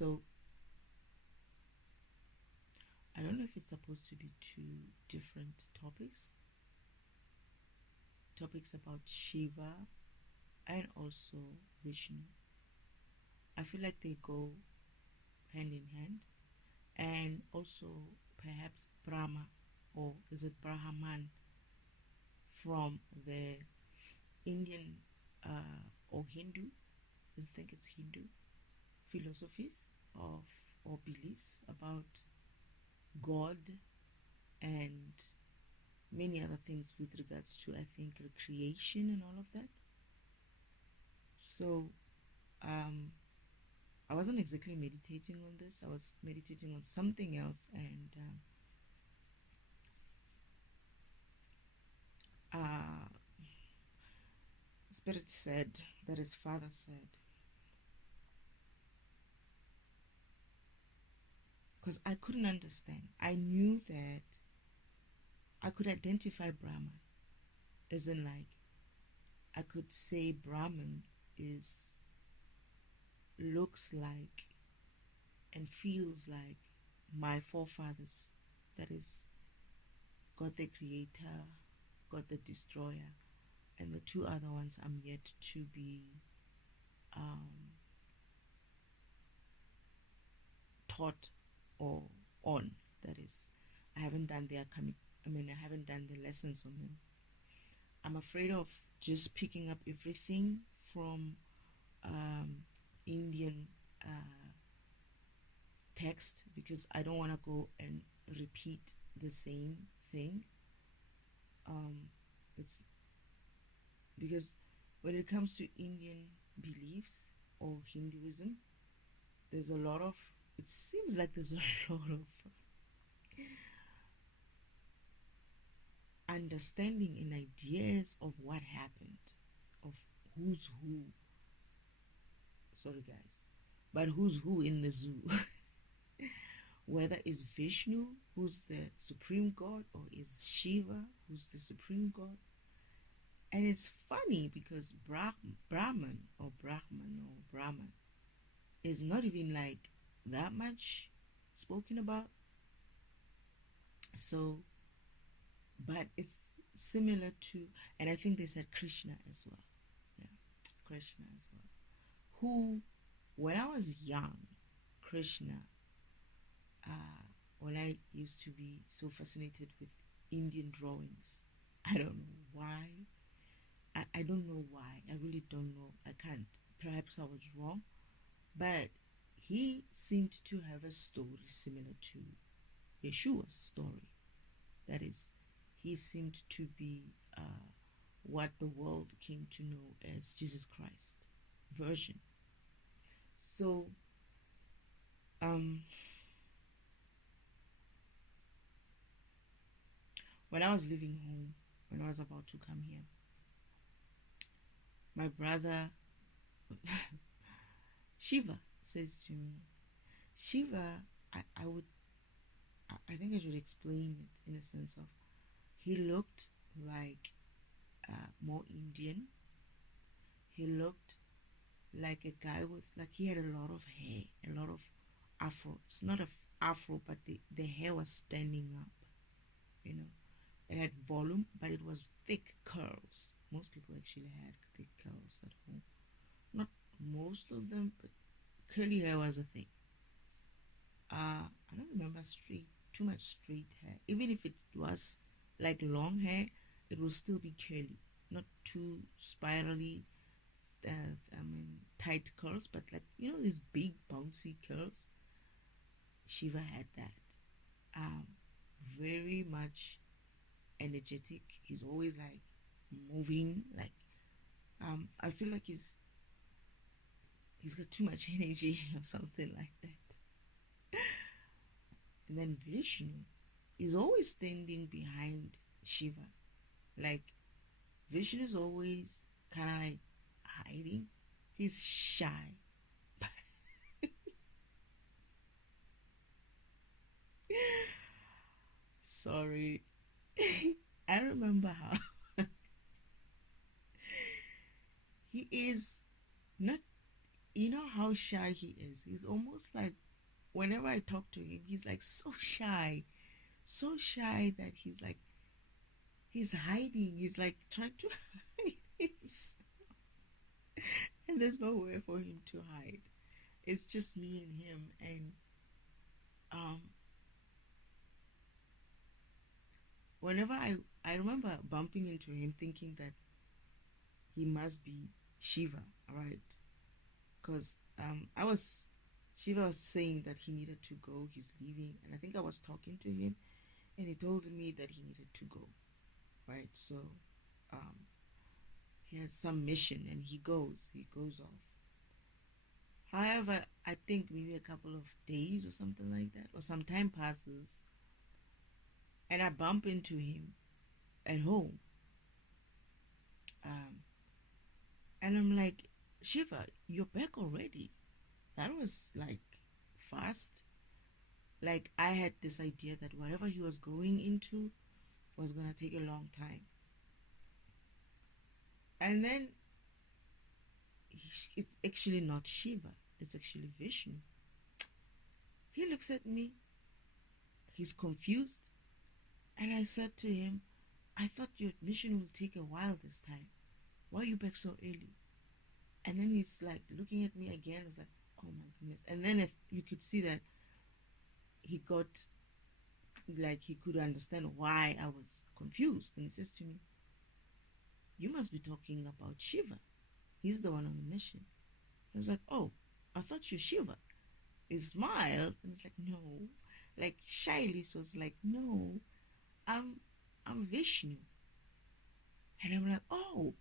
So I don't know if it's supposed to be two different topics about Shiva and also Vishnu. I feel like they go hand in hand, and also perhaps Brahma, or is it Brahman, from the Indian or Hindu, I think it's Hindu philosophies of or beliefs about God and many other things with regards to, I think, recreation and all of that. So I wasn't exactly meditating on this. I was meditating on something else, and Spirit said that his father said, because I couldn't understand. I knew that I could identify Brahman, as in, like, I could say Brahman is looks like and feels like my forefathers, that is God the Creator, God the Destroyer, and the two other ones I'm yet to be taught or on. That is, I haven't done their I haven't done the lessons on them. I'm afraid of just picking up everything from Indian text, because I don't want to go and repeat the same thing. It's because when it comes to Indian beliefs or Hinduism, there's a lot of, it seems like there's a lot of understanding and ideas of what happened, of who's who. Sorry, guys, but who's who in the zoo? Whether it's Vishnu, who's the supreme god, or is Shiva, who's the supreme god. And it's funny because Brahman is not even like that much spoken about. So, but it's similar to, and I think they said Krishna as well. Yeah, Krishna as well. Who, when I was young, Krishna, when I used to be so fascinated with Indian drawings, I don't know why. I don't know why. I really don't know. I can't. Perhaps I was wrong. But he seemed to have a story similar to Yeshua's story. That is, he seemed to be what the world came to know as Jesus Christ version. So, when I was leaving home, when I was about to come here, my brother Shiva says to me, Shiva, I think I should explain it in a sense of, he looked like more Indian. He looked like a guy with, like, he had a lot of hair, a lot of afro. It's not a afro, but the hair was standing up, you know. It had volume, but it was thick curls. Most people actually had thick curls at home. Not most of them, but curly hair was a thing. I don't remember too much straight hair. Even if it was like long hair, it will still be curly, not too spirally. Tight curls, but, like, these big bouncy curls. Shiva had that. Very much energetic. He's always like moving. Like, I feel like he's got too much energy or something like that. And then Vishnu is always standing behind Shiva. Like, Vishnu is always kind of like hiding. He's shy. Sorry. I remember how he is not you know how shy he is. He's almost like, whenever I talk to him, he's like so shy that he's hiding. He's like trying to hide himself. And there's nowhere for him to hide. It's just me and him. And um, whenever I remember bumping into him, thinking that he must be Shiva, right? Because Shiva was saying that he needed to go. He's leaving, and I think I was talking to him, and he told me that he needed to go, right? So, um, he has some mission, and he goes off. However, I think maybe a couple of days or something like that, or some time passes, and I bump into him at home. Um, and I'm like, Shiva, you're back already. That was like fast. Like, I had this idea that whatever he was going into was gonna take a long time. And then it's actually not Shiva, it's actually Vishnu. He looks at me, he's confused, and I said to him, I thought your mission will take a while this time. Why are you back so early? And then he's like looking at me again. It's like, oh my goodness. And then if you could see that he got, like, he could understand why I was confused. And he says to me, you must be talking about Shiva. He's the one on the mission. I was like, oh, I thought you're Shiva. He smiled and it's like, no. Like shyly, so it's like, no, I'm Vishnu. And I'm like, oh,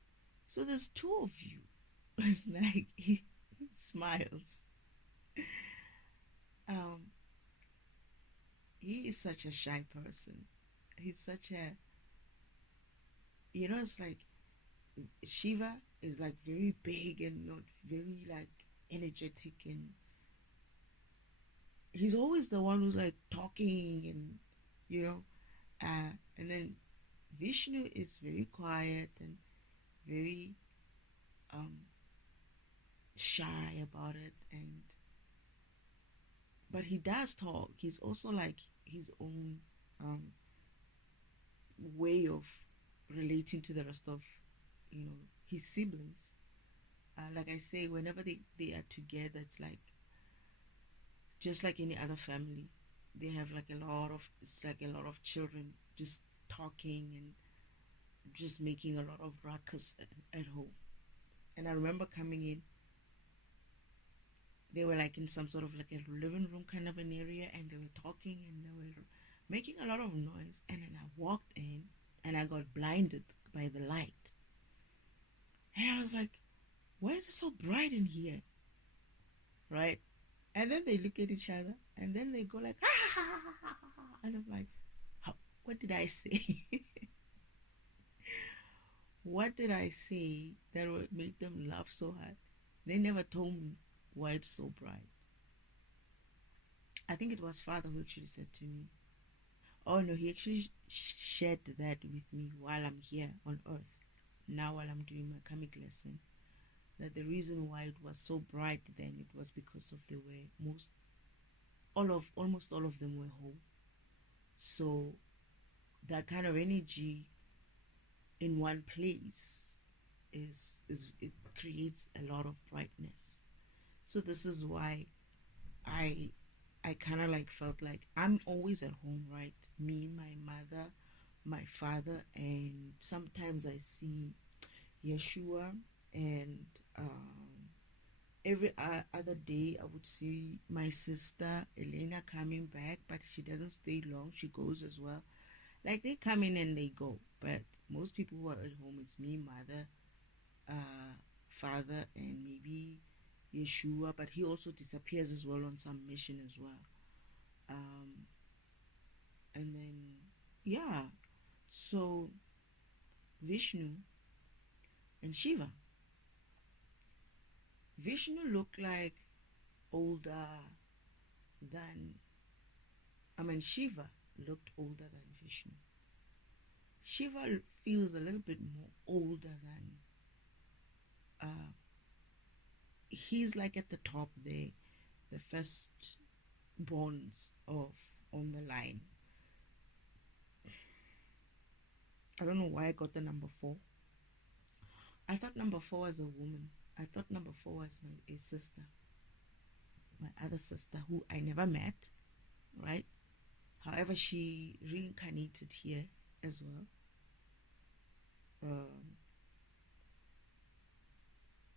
so there's two of you. It's like he smiles. Um, he is such a shy person. He's such a, it's like Shiva is like very big and not very like energetic, and he's always the one who's like talking and you know and then Vishnu is very quiet and very um shy about it, and but he does talk. He's also like his own um way of relating to the rest of his siblings. Like I say, whenever they are together, it's like just like any other family. They have like it's like a lot of children just talking and just making a lot of ruckus at home. And I remember coming in, they were like in some sort of like a living room kind of an area, and they were talking and they were making a lot of noise. And then I walked in and I got blinded by the light. And I was like, why is it so bright in here? Right? And then they look at each other and then they go like, ah! And I'm like, what did I say? What did I say that would make them laugh so hard? They never told me why it's so bright. I think it was Father who actually said to me, oh no, he actually shared that with me while I'm here on earth. Now while I'm doing my comic lesson, that the reason why it was so bright then, it was because of almost all of them were home. So that kind of energy in one place it creates a lot of brightness. So this is why I I kind of like felt like I'm always at home, right? Me, my mother, my father, and sometimes I see Yeshua, and every other day I would see my sister Elena coming back, but she doesn't stay long. She goes as well. Like they come in and they go, but most people who are at home is me, mother, father, and maybe Yeshua, but he also disappears as well on some mission as well. Um, and then yeah, so Vishnu and Shiva. Vishnu looked like older than, Shiva looked older than Vishnu. Shiva feels a little bit more older than, he's like at the top there, the first bonds of on the line. I don't know why I got the number 4. I thought number 4 was a woman. I thought number 4 was a sister, my other sister, who I never met, right? However, she reincarnated here as well.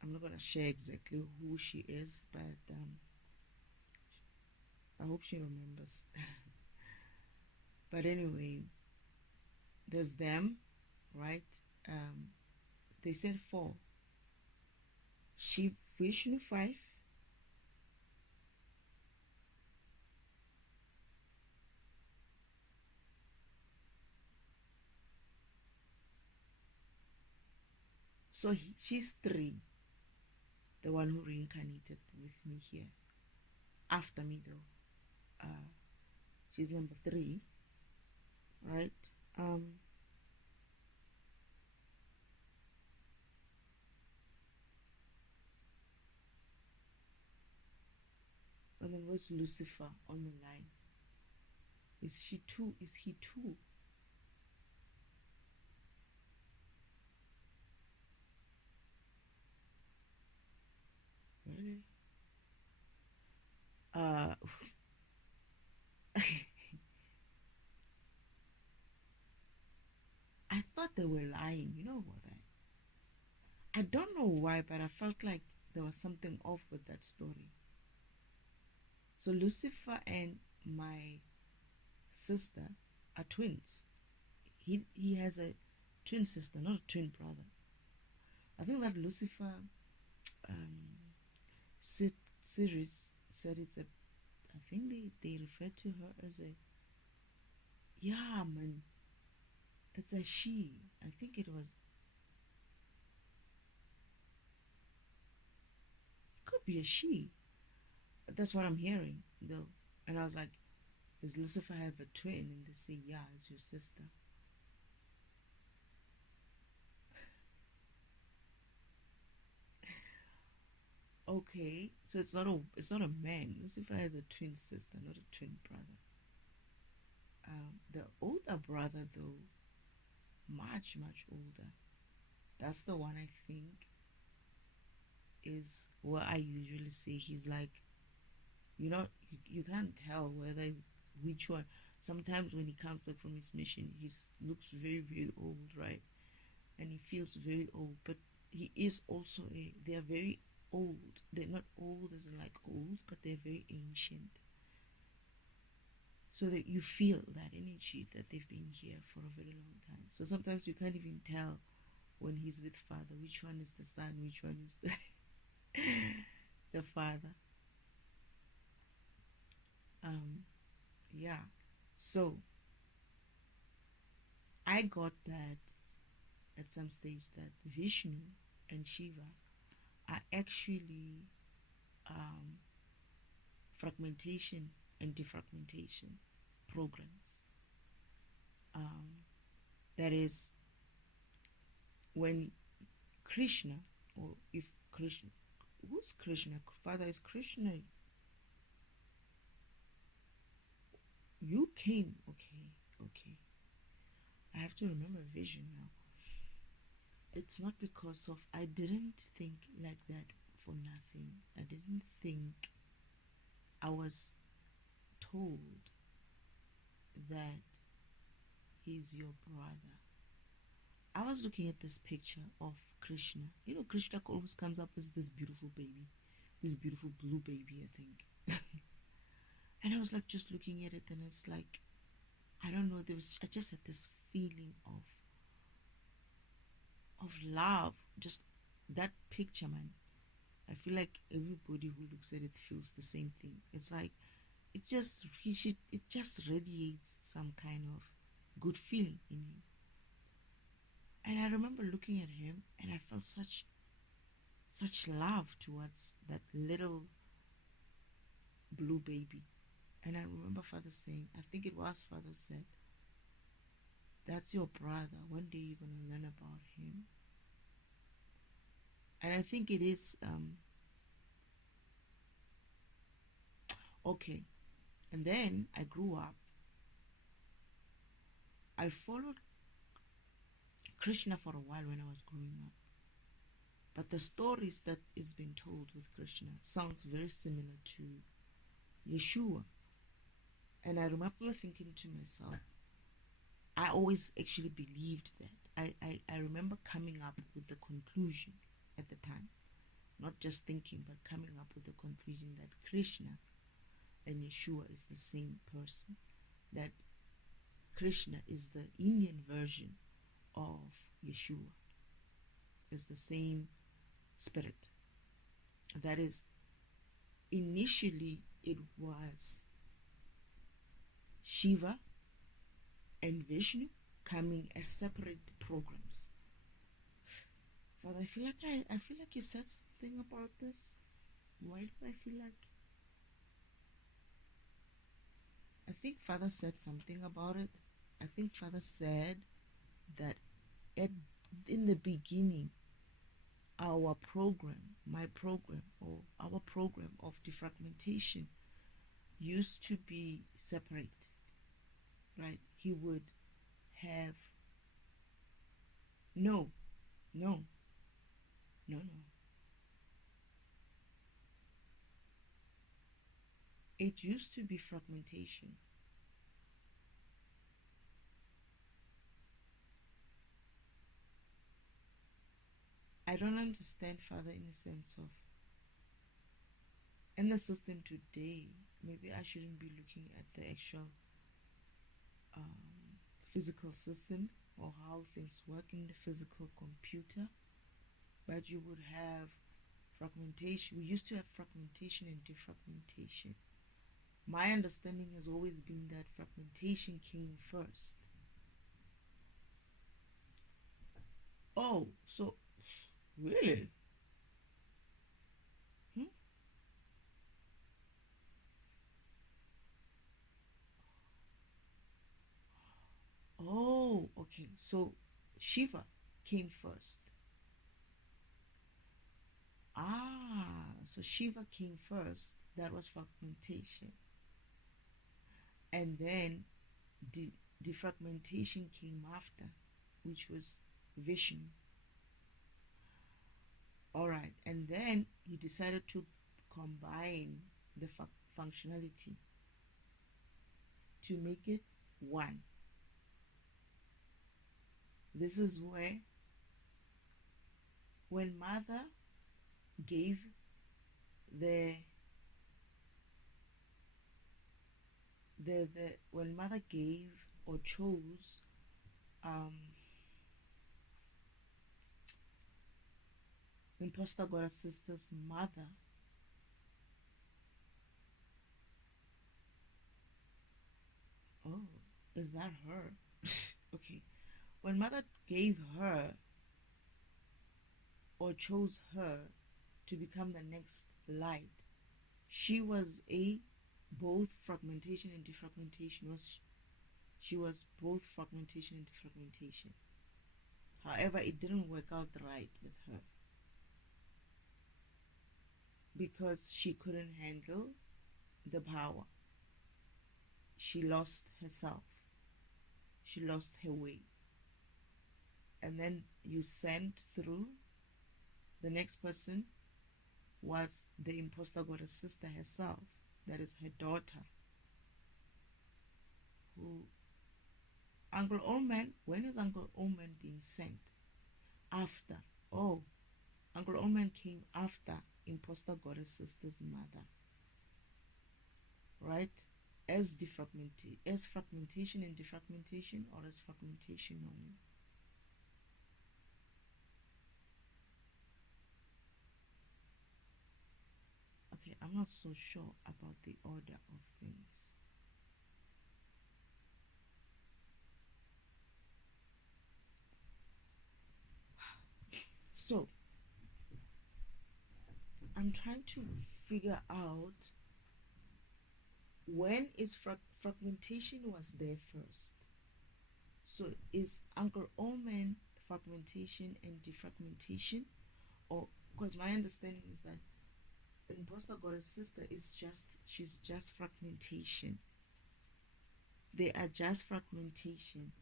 I'm not going to share exactly who she is, but I hope she remembers. But anyway, there's them, right? They said 4. Vishnu 5. So she's 3, the one who reincarnated with me here. After me, though. She's number 3, right? And then where's Lucifer on the line? Is she 2? Is he 2? Really? I thought they were lying. You know what? I don't know why, but I felt like there was something off with that story. So Lucifer and my sister are twins. He has a twin sister, not a twin brother. I think that Lucifer series said it's a. I think they refer to her as a. Yeah, man. It's a she. I think it was. It could be a she. That's what I'm hearing, though. And I was like, does Lucifer have a twin? And they say, yeah, it's your sister. Okay, so it's not a man. Lucifer has a twin sister, not a twin brother. The older brother, though, much older. That's the one I think is what I usually say. He's like, you can't tell which one. Sometimes when he comes back from his mission, he looks very old, right? And he feels very old, but he is also they are very old. They're not old as in like old, but they're very ancient. So that you feel that energy that they've been here for a very long time. So sometimes you can't even tell when he's with father which one is the son, which one is the father. Yeah. So I got that at some stage that Vishnu and Shiva are actually fragmentation and defragmentation programs. That is, when Krishna, or if Krishna, who's Krishna? Father is Krishna. You came, okay. I have to remember vision now. It's not because of, I didn't think like that for nothing. I didn't think, I was told that he's your brother. I was looking at this picture of Krishna. Krishna always comes up as this beautiful baby, this beautiful blue baby, I think. And I was like just looking at it, and it's like, I don't know, I just had this feeling of love. Just that picture, man. I feel like everybody who looks at it feels the same thing. It's like it just radiates some kind of good feeling in you. And I remember looking at him, and I felt such love towards that little blue baby. And I remember father saying, I think it was father said, that's your brother. One day you're going to learn about him. And I think it is Okay. And then I grew up. I followed Krishna for a while when I was growing up. But the stories that is being told with Krishna sounds very similar to Yeshua. And I remember thinking to myself, I always actually believed that. I remember coming up with the conclusion at the time, not just thinking, but coming up with the conclusion that Krishna and Yeshua is the same person, that Krishna is the Indian version of Yeshua, is the same spirit. That is, initially it was Shiva and Vishnu coming as separate programs. Father, I feel like you said something about this. Why do I feel like? I think Father said something about it. I think Father said that in the beginning, our program, my program, or our program of defragmentation used to be separate, right? He would have no. It used to be fragmentation. I don't understand, Father, in the sense of, in the system today, maybe I shouldn't be looking at the actual physical system or how things work in the physical computer, but you would have fragmentation. We used to have fragmentation and defragmentation. My understanding has always been that fragmentation came first. Oh, so really? Oh, okay. So Shiva came first. So Shiva came first. That was fragmentation. And then defragmentation came after, which was Vishnu. Alright, and then he decided to combine the functionality to make it one. This is where, when Mother gave when Mother gave or chose imposter goddess sister's mother, oh, is that her? Okay, when Mother gave her or chose her to become the next light, she was both fragmentation and defragmentation. She was both fragmentation and defragmentation. However, it didn't work out right with her because she couldn't handle the power. She lost herself. She lost her way. And then you sent through the next person was the imposter goddess sister herself, that is her daughter, who Uncle Oman, when is Uncle Oman being sent? After. Oh, Uncle Oman came after imposter goddess sister's mother, right? As fragmentation and defragmentation, or as fragmentation only? Okay, I'm not so sure about the order of things. So, I'm trying to figure out when is fragmentation was there first. So, is Uncle Oman fragmentation and defragmentation? Or, because my understanding is that imposter goddess sister is she's just fragmentation. They are just fragmentation.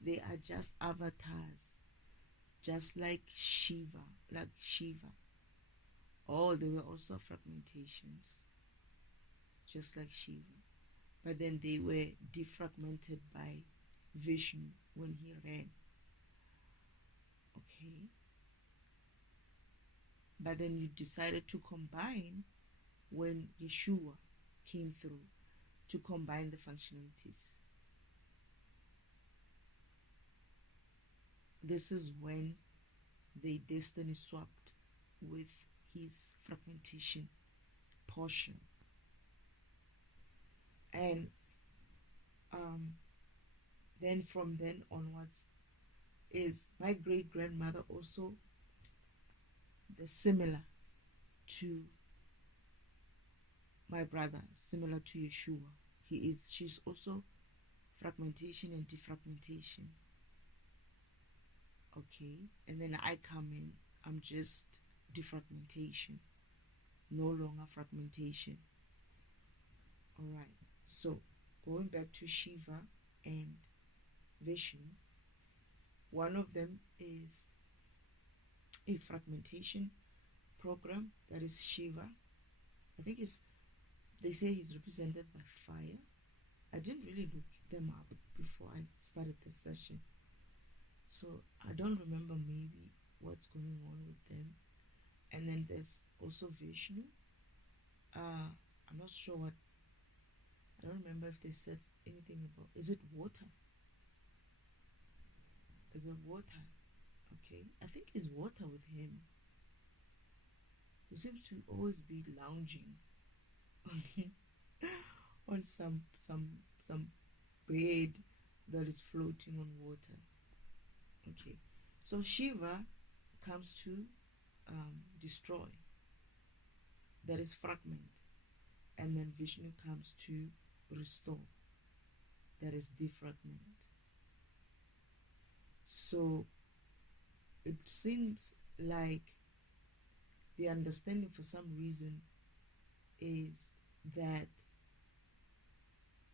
They are just avatars, just like Shiva, like Shiva. Oh, they were also fragmentations, just like Shiva. But then they were defragmented by Vishnu when he ran. Okay. But then you decided to combine when Yeshua came through, to combine the functionalities. This is when they destiny swapped with his fragmentation portion. And then from then onwards is my great grandmother also similar to my brother, similar to Yeshua. She's also fragmentation and defragmentation. Okay, and then I come in, I'm just defragmentation, no longer fragmentation. All right, so going back to Shiva and Vishnu, one of them is a fragmentation program, that is Shiva. I think they say he's represented by fire. I didn't really look them up before I started this session, so I don't remember maybe what's going on with them. And then there's also Vishnu. I'm not sure what, I don't remember if they said anything about, is it water? Is it water? Okay, I think it's water with him. He seems to always be lounging on some bed that is floating on water. Okay, so Shiva comes to destroy, that is fragment, and then Vishnu comes to restore, that is defragment. So it seems like the understanding for some reason is that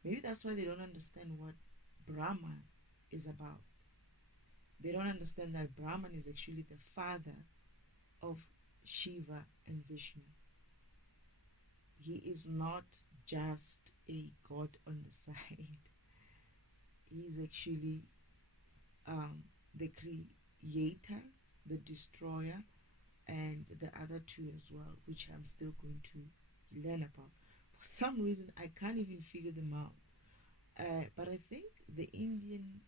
maybe that's why they don't understand what Brahman is about. They don't understand that Brahman is actually the father of Shiva and Vishnu. He is not just a god on the side. He is actually the creator, the destroyer, and the other two as well, which I'm still going to learn about. For some reason, I can't even figure them out. But I think the Indian,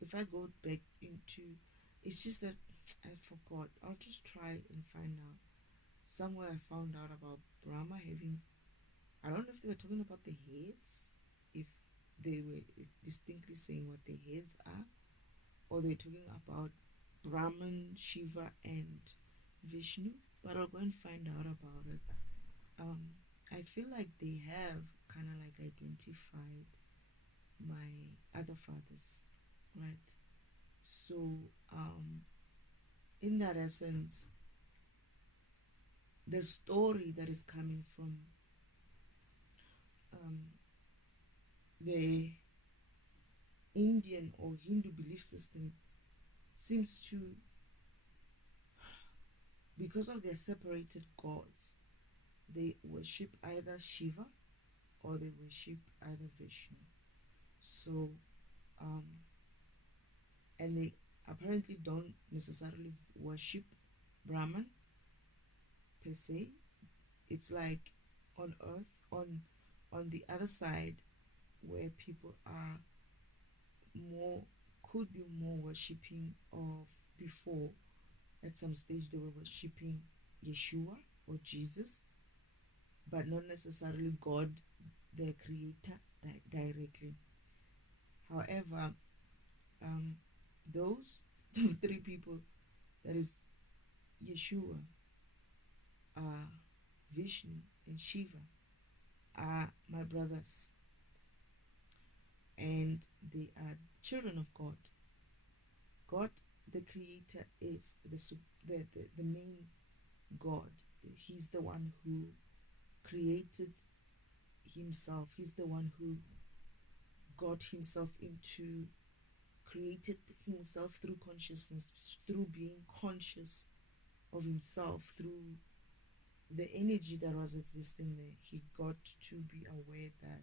if I go back into, it's just that I forgot. I'll just try and find out. Somewhere I found out about Brahma having, I don't know if they were talking about the heads, if they were distinctly saying what the heads are, or they're talking about Brahman, Shiva, and Vishnu, but I'll go and find out about it. I feel like they have kind of like identified my other fathers, right? So in that essence, the story that is coming from the Indian or Hindu belief system seems to, because of their separated gods, they worship either Shiva or they worship either Vishnu. So and they apparently don't necessarily worship Brahman per se. It's like on earth, on the other side, where people are more, could be more worshipping of, before at some stage they were worshipping Yeshua or Jesus, but not necessarily God the creator directly. However, those three people, that is Yeshua, Vishnu, and Shiva, are my brothers, and they are children of God. God the creator is the main God, he's the one who created himself. He's the one who got himself into, created himself through consciousness, through being conscious of himself, through the energy that was existing there. He got to be aware that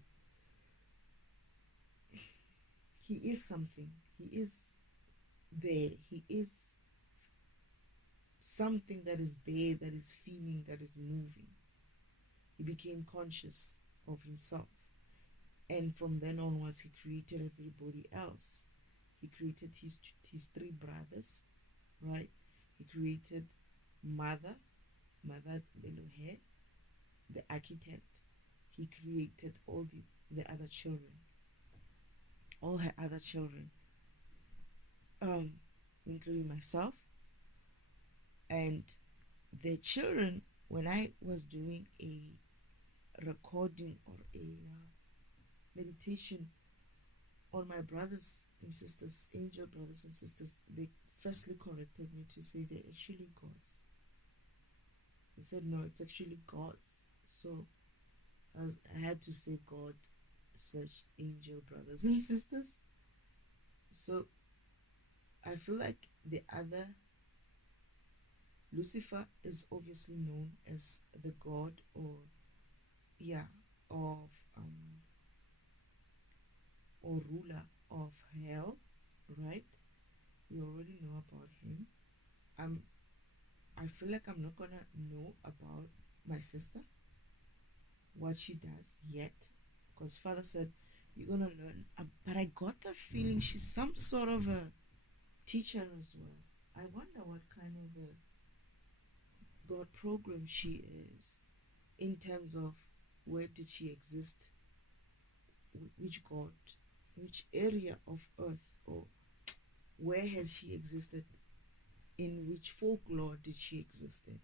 he is something. He is there. He is something that is there, that is feeling, that is moving. He became conscious of himself. And from then onwards, he created everybody else. He created his 3 brothers, right? He created Mother Elohe, the architect. He created all the other children, all her other children, including myself. And the children, when I was doing a recording or a meditation on my brothers and sisters, angel brothers and sisters, they firstly corrected me to say they're actually gods. They said, no, it's actually gods. So I had to say God / angel brothers and sisters. So I feel like the other, Lucifer, is obviously known as the god or ruler of hell, right? We already know about him. I feel like I'm not gonna know about my sister, what she does yet, because Father said you're gonna learn. But I got the feeling she's some sort of a teacher as well. I wonder what kind of a God program she is, in terms of where did she exist, which God, which area of earth, or where has she existed, in which folklore did she exist in.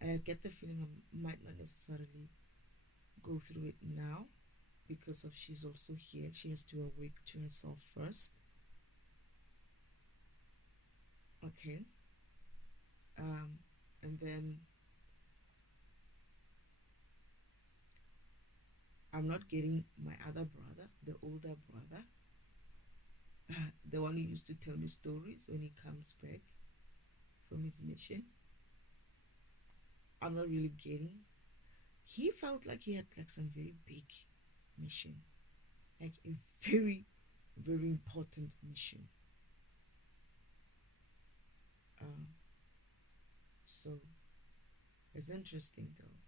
And I get the feeling I might not necessarily go through it now, because of she's also here. She has to awake to herself first. Okay. And then I'm not getting my other brother, the older brother, the one who used to tell me stories when he comes back from his mission. I'm not really getting. He felt like he had like some very big mission, like a very, very important mission. So it's interesting though.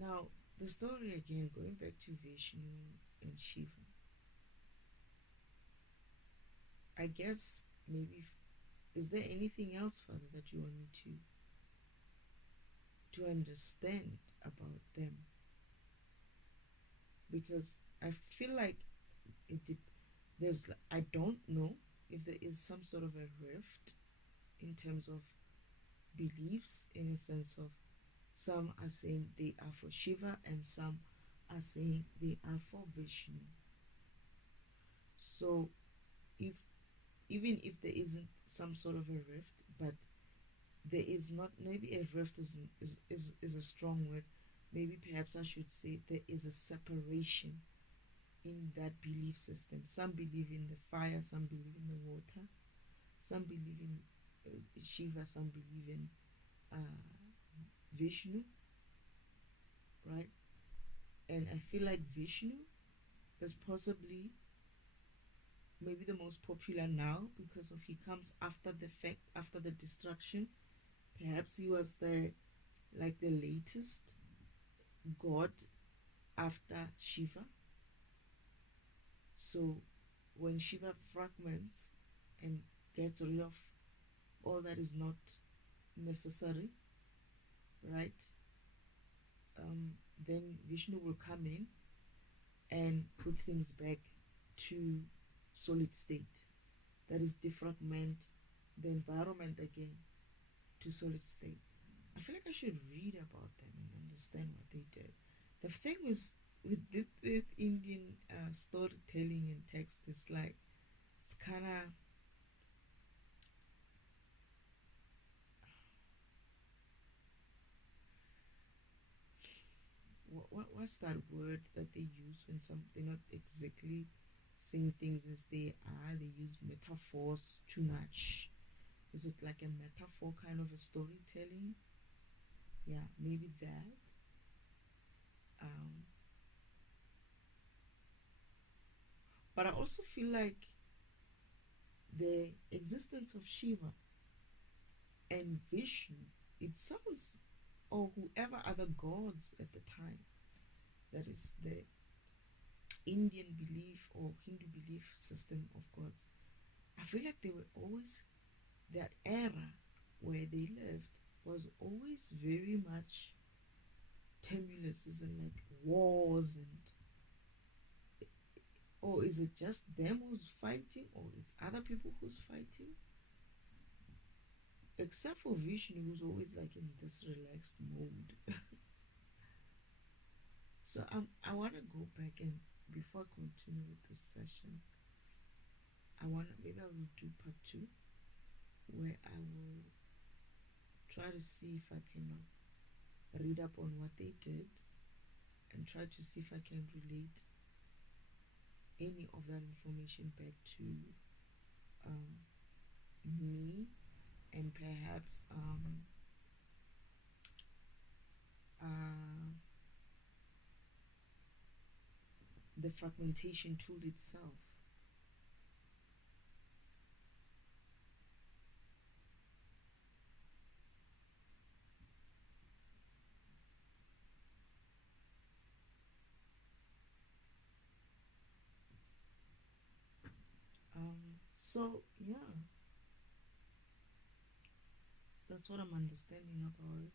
Now the story again, going back to Vishnu and Shiva. I guess maybe, is there anything else, Father, that you want me to understand about them? Because I feel like I don't know if there is some sort of a rift in terms of beliefs, in a sense of some are saying they are for Shiva and some are saying they are for Vishnu. So even if there isn't some sort of a rift, but there is not, maybe a rift is a strong word, maybe perhaps I should say there is a separation in that belief system. Some believe in the fire, some believe in the water, some believe in Shiva, some believe in Vishnu, right? And I feel like Vishnu is possibly maybe the most popular now, because of he comes after the fact, after the destruction. Perhaps he was the latest god after Shiva. So when Shiva fragments and gets rid of all that is not necessary, right, then Vishnu will come in and put things back to solid state, that is defragment the environment again to solid state. I feel like I should read about them and understand what they did. The thing is with the Indian storytelling and text, is like, it's kind of, what's that word that they use when they're not exactly saying things as they are? They use metaphors too much. Is it like a metaphor kind of a storytelling? Yeah, maybe that. Um, but I also feel like the existence of Shiva and Vishnu, it sounds, or whoever other gods at the time, that is the Indian belief or Hindu belief system of gods, I feel like they were always, that era where they lived was always very much tumultuous, isn't like wars and, or is it just them who's fighting or it's other people who's fighting? Except for Vishnu, who's always like in this relaxed mode. So I want to go back, and before I continue with this session, maybe I will do part 2, where I will try to see if I can read up on what they did and try to see if I can relate any of that information back to me, and perhaps the fragmentation tool itself. So yeah, that's what I'm understanding about it.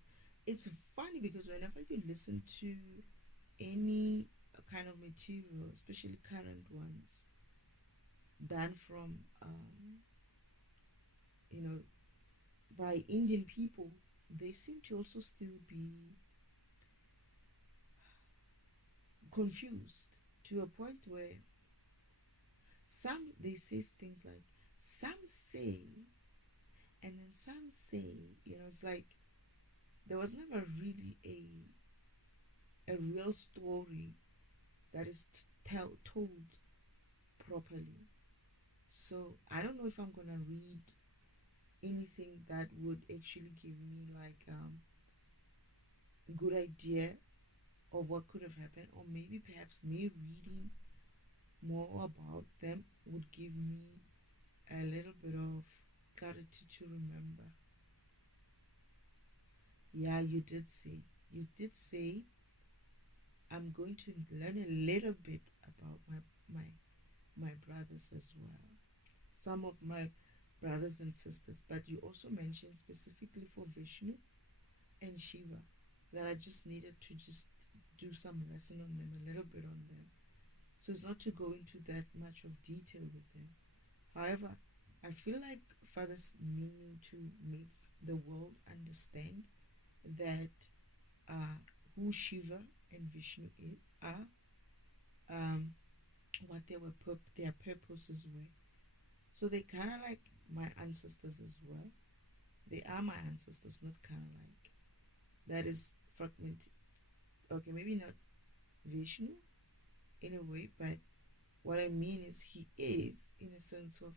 It's funny because whenever you listen to any kind of material, especially current ones, done from by Indian people, they seem to also still be confused to a point where they say things like, some say, and then some say, it's like there was never really a real story that is told properly. So I don't know if I'm gonna read anything that would actually give me like a good idea of what could have happened, or maybe perhaps me reading more about them would give me a little bit of clarity to remember. Yeah, you did say I'm going to learn a little bit about my brothers as well, some of my brothers and sisters, but you also mentioned specifically for Vishnu and Shiva that I just needed to just do some lesson on them, a little bit on them. So it's not to go into that much of detail with them. However, I feel like Father's meaning to make the world understand that who Shiva and Vishnu are, what their purposes were. So they kind of like my ancestors as well. They are my ancestors, not kind of like. That is fragmented. Okay, maybe not Vishnu in a way, but what I mean is he is, in a sense of,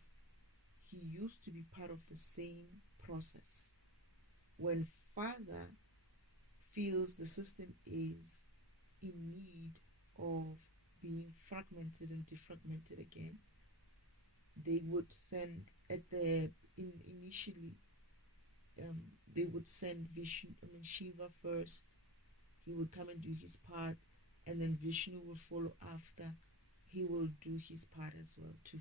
he used to be part of the same process. When Father feels the system is in need of being fragmented and defragmented again, they would send initially they would send Shiva first. He would come and do his part, and then Vishnu will follow after. He will do his part as well too.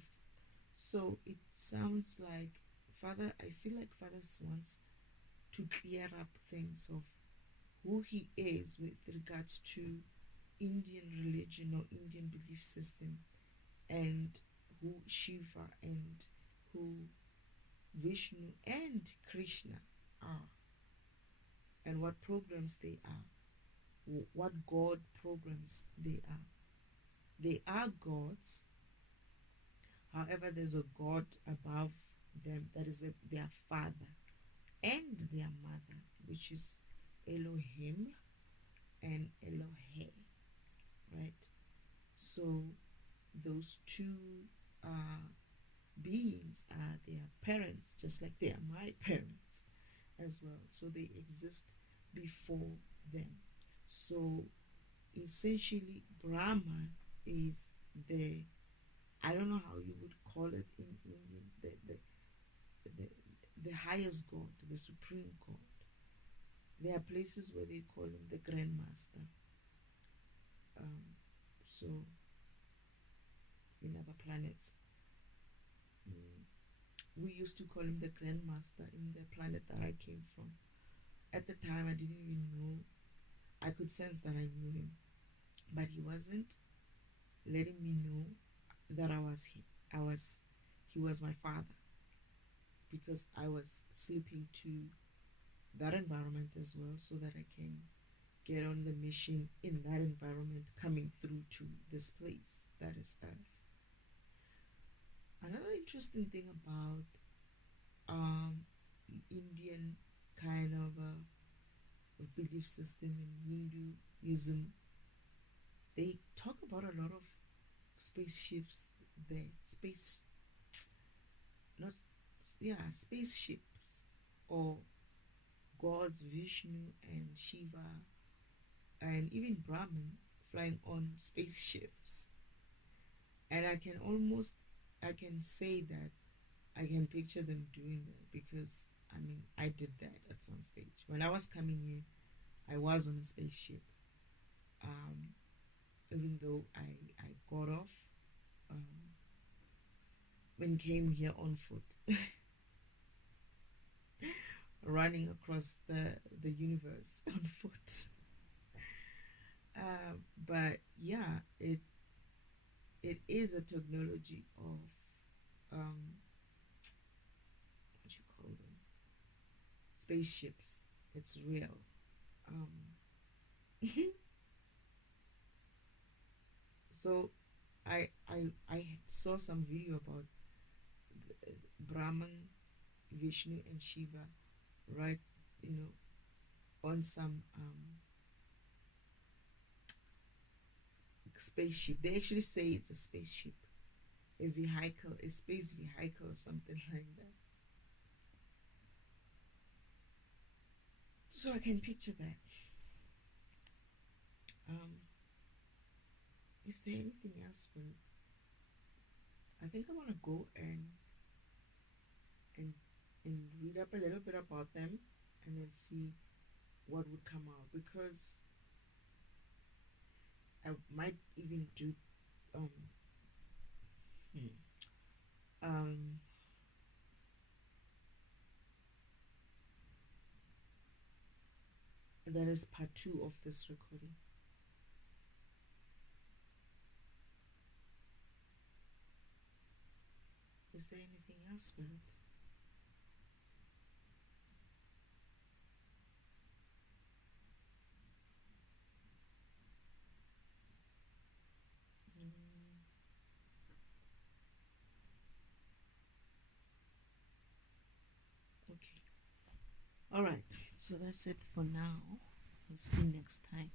So it sounds like I feel like Father wants to clear up things of who he is with regards to Indian religion or Indian belief system, and who Shiva and who Vishnu and Krishna are, and what programs they are, what God programs they are. They are gods. However, there's a God above them that is their father and their mother, which is Elohim. and Elohe, right? So those two beings are their parents, just like they are my parents as well. So they exist before them. So essentially, Brahman is the, I don't know how you would call it in Indian, the, the highest God, the supreme God. There are places where they call him the Grandmaster. So in other planets, we used to call him the Grandmaster in the planet that I came from. At the time, I didn't even know. I could sense that I knew him, but he wasn't letting me know that he was my father, because I was slipping to that environment as well, so that I can get on the mission in that environment, coming through to this place that is Earth. Another interesting thing about Indian kind of belief system in Hinduism, they talk about a lot of spaceships there. Spaceships, or gods Vishnu and Shiva and even Brahman flying on spaceships. And I can say that I can picture them doing that, because I mean, I did that at some stage. When I was coming here, I was on a spaceship. Even though I got off when came here on foot, running across the universe on foot. But yeah, it is a technology of what you call them, spaceships. It's real. So I saw some video about Brahman, Vishnu, and Shiva, right? On some spaceship. They actually say it's a spaceship, a vehicle, a space vehicle, or something like that. So I can picture that. Is there anything else, Spirit? I think I want to go and read up a little bit about them, and then see what would come out, because I might even do that is part 2 of this recording. Is there anything else, Spirit? Okay. All right. So that's it for now. We'll see you next time.